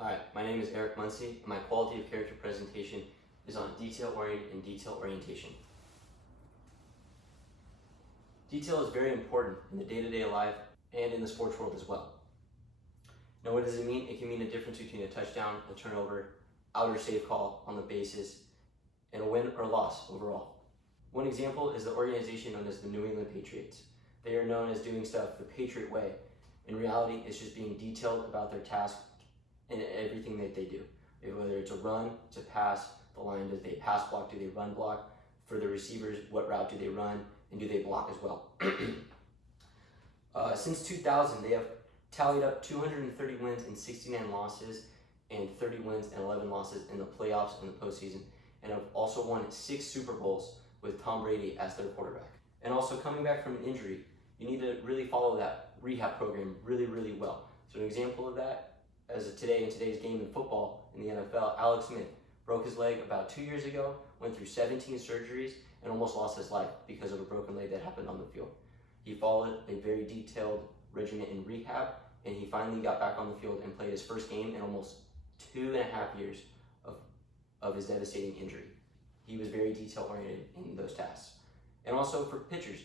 Hi, my name is Eric Muncie, and my quality of character presentation is on detail-oriented and detail orientation. Detail is very important in the day-to-day life and in the sports world as well. Now, what does it mean? It can mean a difference between a touchdown, a turnover, out or safe call on the bases, and a win or loss overall. One example is the organization known as the New England Patriots. They are known as doing stuff the Patriot way. In reality, it's just being detailed about their task in everything that they do. Whether it's a run, it's a pass, the line, do they pass block, do they run block? For the receivers, what route do they run, and do they block as well? Since 2000, they have tallied up 230 wins and 69 losses, and 30 wins and 11 losses in the playoffs and the postseason, and have also won 6 Super Bowls with Tom Brady as their quarterback. And also coming back from an injury, you need to really follow that rehab program really well. So an example of that, as of today in today's game in football in the NFL, Alex Smith broke his leg about 2 years ago, went through 17 surgeries, and almost lost his life because of a broken leg that happened on the field. He followed a very detailed regimen in rehab, and he finally got back on the field and played his first game in almost 2.5 years of his devastating injury. He was very detail-oriented in those tasks. And also for pitchers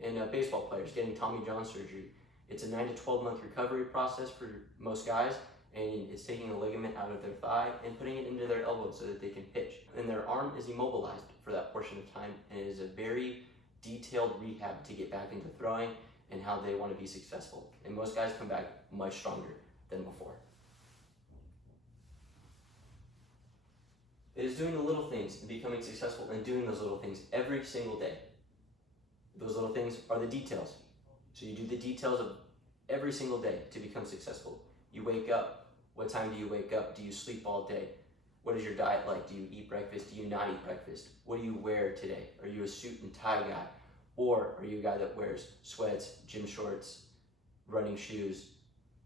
and baseball players getting Tommy John surgery, it's a 9 to 12 month recovery process for most guys, and it's taking a ligament out of their thigh and putting it into their elbow so that they can pitch. And their arm is immobilized for that portion of time, and it is a very detailed rehab to get back into throwing and how they want to be successful. And most guys come back much stronger than before. It is doing the little things and becoming successful and doing those little things every single day. Those little things are the details. So you do the details of every single day to become successful. You wake up. What time do you wake up? Do you sleep all day? What is your diet like? Do you eat breakfast? Do you not eat breakfast? What do you wear today? Are you a suit and tie guy? Or are you a guy that wears sweats, gym shorts, running shoes,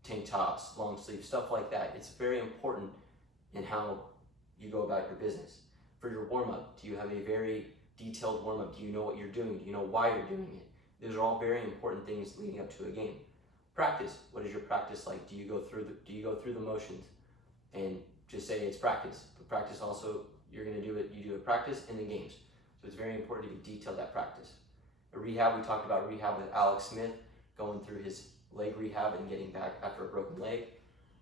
tank tops, long sleeves, stuff like that? It's very important in how you go about your business. For your warm-up, do you have a very detailed warm-up? Do you know what you're doing? Do you know why you're doing it? Those are all very important things leading up to a game. Practice. What is your practice like? Do you go through the motions and just say it's practice? But practice also, you're going to do it. You do a practice in the games. So it's very important to be detailed at practice. A rehab. We talked about rehab with Alex Smith going through his leg rehab and getting back after a broken leg.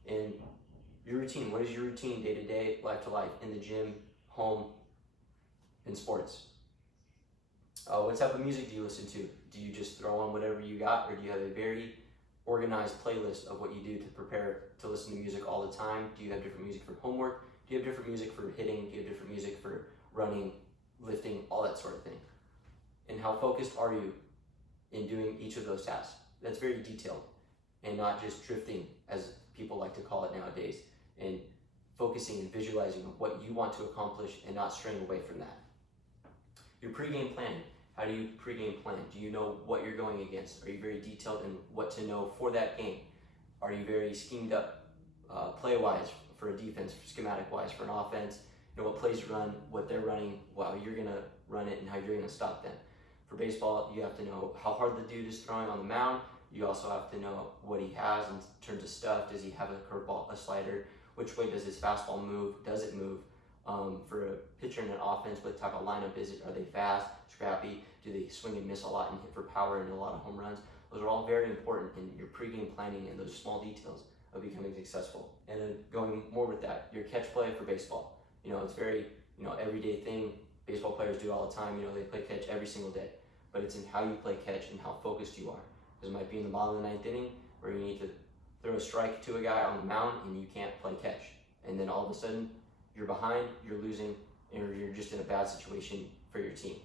And your routine. What is your routine day to day, life to life, in the gym, home, in sports? What type of music do you listen to? Do you just throw on whatever you got, or do you have a very organized playlist of what you do to prepare to listen to music all the time? Do you have different music for homework? Do you have different music for hitting? Do you have different music for running, lifting, all that sort of thing? And how focused are you in doing each of those tasks? That's very detailed and not just drifting, as people like to call it nowadays, and focusing and visualizing on what you want to accomplish and not straying away from that. Your pregame planning. How do you pregame plan? Do you know what you're going against? Are you very detailed in what to know for that game? Are you very schemed up play-wise for a defense, schematic-wise for an offense? You know what plays to run, what they're running, while you're going to run it, and how you're going to stop them. For baseball, you have to know how hard the dude is throwing on the mound. You also have to know what he has in terms of stuff. Does he have a curveball, a slider? Which way does his fastball move? Does it move? For a pitcher in an offense, what type of lineup is it? Are they fast, scrappy? Do they swing and miss a lot and hit for power and a lot of home runs? Those are all very important in your pregame planning and those small details of becoming successful. And then going more with that, your catch play for baseball. It's very, everyday thing baseball players do all the time. They play catch every single day. But it's in how you play catch and how focused you are. Because it might be in the bottom of the 9th inning where you need to throw a strike to a guy on the mound and you can't play catch. And then all of a sudden, you're behind, you're losing, or you're just in a bad situation for your team.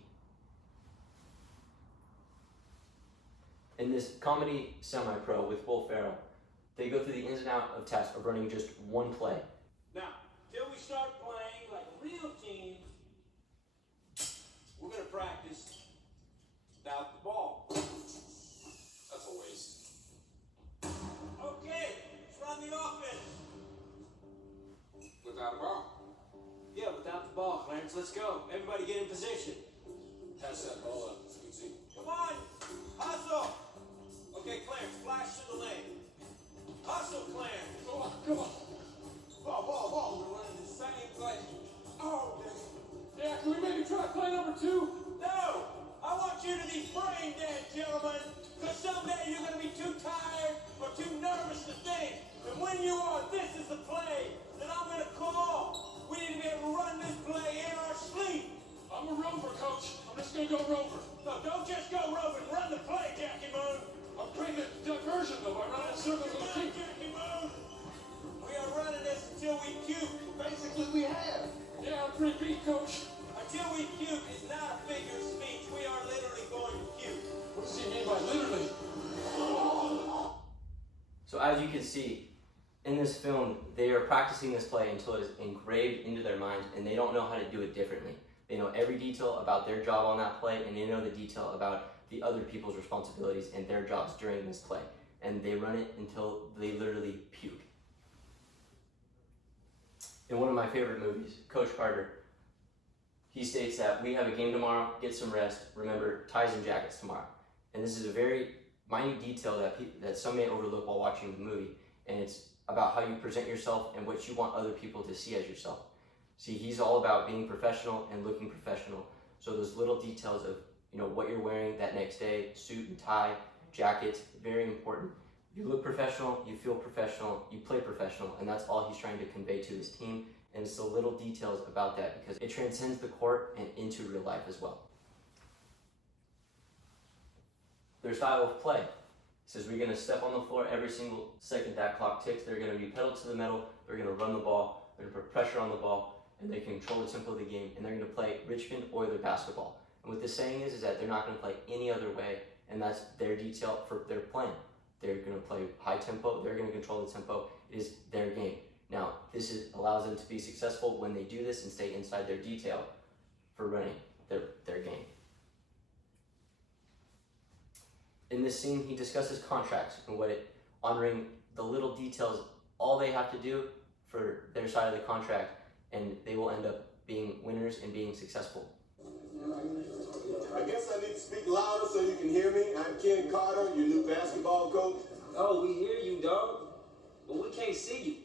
In this comedy semi-pro with Will Ferrell, they go through the ins and outs of tasks of running just one play. Now, till we start playing like a real team, we're going to practice without the ball. That's a waste. Okay, let's run the offense. Without a ball. Yeah, without the ball, Clarence. Let's go. Everybody get in position. Pass that ball up. Squeezy. Come on. Hustle. Okay, Clarence, flash to the lane. Hustle, Clarence. Come on, come on. I'm a rover, coach. I'm just gonna go rover. No, don't just go roving. Run the play, Jackie Moon. I'm creating a diversion though by running circles on the Come on, field. Jackie Moon. We are running this until we puke. Basically, we have. Yeah, I'm pretty beat, coach. Until we puke is not a figure of speech. We are literally going to puke. What does he mean by literally? So as you can see, in this film, they are practicing this play until it is engraved into their minds and they don't know how to do it differently. They know every detail about their job on that play and they know the detail about the other people's responsibilities and their jobs during this play. And they run it until they literally puke. In one of my favorite movies, Coach Carter, he states that we have a game tomorrow, get some rest, remember ties and jackets tomorrow. And this is a very minute detail that some may overlook while watching the movie, and it's about how you present yourself and what you want other people to see as yourself. See, he's all about being professional and looking professional. So those little details of what you're wearing that next day, suit and tie, jackets, very important. You look professional, you feel professional, you play professional, and that's all he's trying to convey to his team. And it's the little details about that because it transcends the court and into real life as well. Their style of play says we're going to step on the floor every single second that clock ticks. They're going to be pedal to the metal. They're going to run the ball. They're going to put pressure on the ball, and they can control the tempo of the game. And they're going to play Richmond Oilers basketball. And what this saying is that they're not going to play any other way, and that's their detail for their plan. They're going to play high tempo. They're going to control the tempo. It is their game. Now, allows them to be successful when they do this and stay inside their detail for running their game. In this scene, he discusses contracts and honoring the little details, all they have to do for their side of the contract, and they will end up being winners and being successful. I guess I need to speak louder so you can hear me. I'm Ken Carter, your new basketball coach. Oh, we hear you, dog. But we can't see you.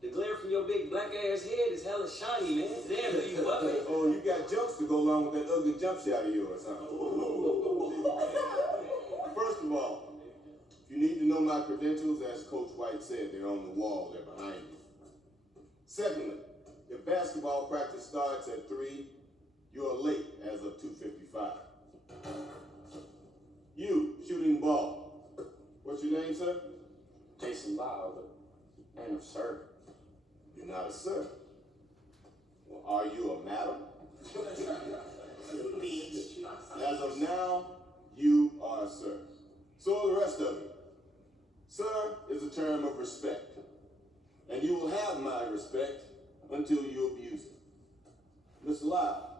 The glare from your big black ass head is hella shiny, man. Damn, do you love it? Oh, you got jumps to go along with that ugly jump shot of yours, huh? First of all, if you need to know my credentials, as Coach White said, they're on the wall there behind you. Secondly, if basketball practice starts at 3, you are late as of 2:55. You, shooting ball. What's your name, sir? Jason Lyle, but I ain't a sir. You're not a sir. Well, are you a madam? As of now, you are a sir. So are the rest of you. Sir is a term of respect. And you will have my respect until you abuse it. Mr. Lyle,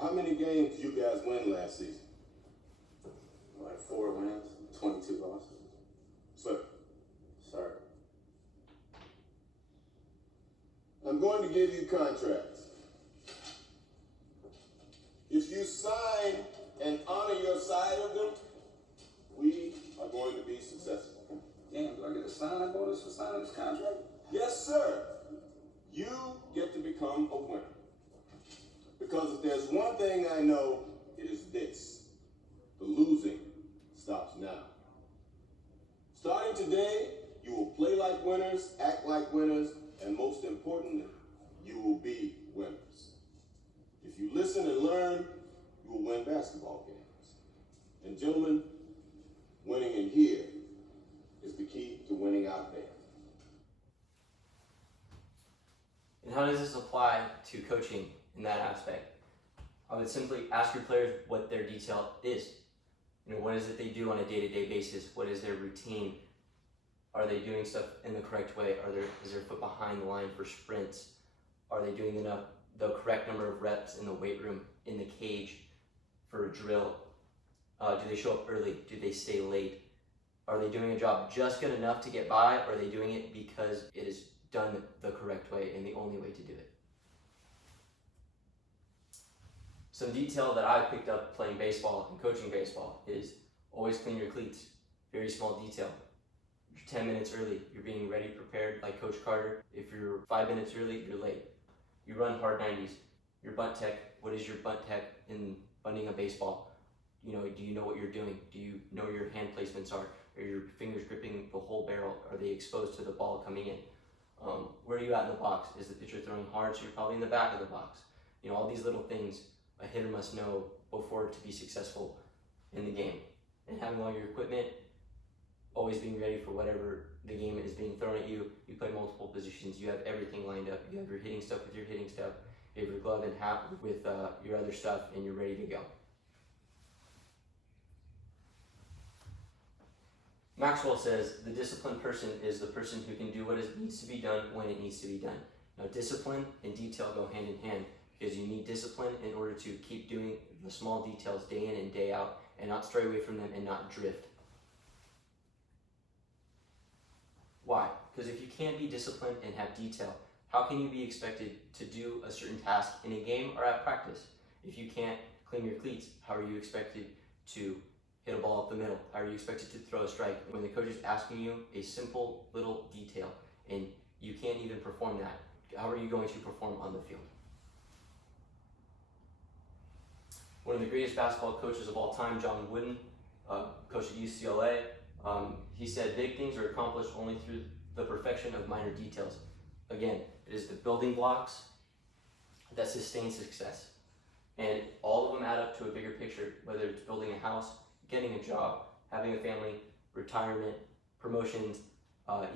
how many games did you guys win last season? Like 4 wins, 22 losses. Sir. Sir. I'm going to give you contracts. If you sign and honor your side of them, we are going to be successful. Damn, do I get a signing bonus for signing this contract? Yes, sir. You get to become a winner. Because if there's one thing I know, it is this. The losing stops now. Starting today, you will play like winners, act like winners, and most importantly, you will be winners. If you listen and learn, you will win basketball games. And gentlemen, winning in here is the key to winning out there. And how does this apply to coaching in that aspect? I would simply ask your players what their detail is. What is it they do on a day-to-day basis? What is their routine? Are they doing stuff in the correct way? Is their foot behind the line for sprints? Are they doing the correct number of reps in the weight room, in the cage for a drill? Do they show up early? Do they stay late? Are they doing a job just good enough to get by? Or are they doing it because it is done the correct way and the only way to do it? Some detail that I've picked up playing baseball and coaching baseball is always clean your cleats. Very small detail. You're 10 minutes early, you're being ready, prepared like Coach Carter. If you're 5 minutes early, you're late. You run hard 90s. Your bunt tech, what is your bunt tech in bunting a baseball? Do you know what you're doing? Do you know where your hand placements are? Are your fingers gripping the whole barrel? Are they exposed to the ball coming in? Where are you at in the box? Is the pitcher throwing hard, so you're probably in the back of the box? All these little things a hitter must know before to be successful in the game. And having all your equipment, always being ready for whatever the game is being thrown at you. You play multiple positions, you have everything lined up. You have your hitting stuff with your hitting stuff, you have your glove and hat with your other stuff, and you're ready to go. Maxwell says, the disciplined person is the person who can do what needs to be done when it needs to be done. Now, discipline and detail go hand in hand, because you need discipline in order to keep doing the small details day in and day out and not stray away from them and not drift. Why? Because if you can't be disciplined and have detail, how can you be expected to do a certain task in a game or at practice? If you can't clean your cleats, how are you expected to hit a ball up the middle? How are you expected to throw a strike when the coach is asking you a simple little detail and you can't even perform that? How are you going to perform on the field? One of the greatest basketball coaches of all time, John Wooden, coach at UCLA, he said, big things are accomplished only through the perfection of minor details. Again, it is the building blocks that sustain success. And all of them add up to a bigger picture, whether it's building a house, getting a job, having a family, retirement, promotions,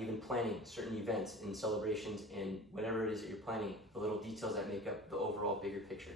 even planning certain events and celebrations and whatever it is that you're planning, the little details that make up the overall bigger picture.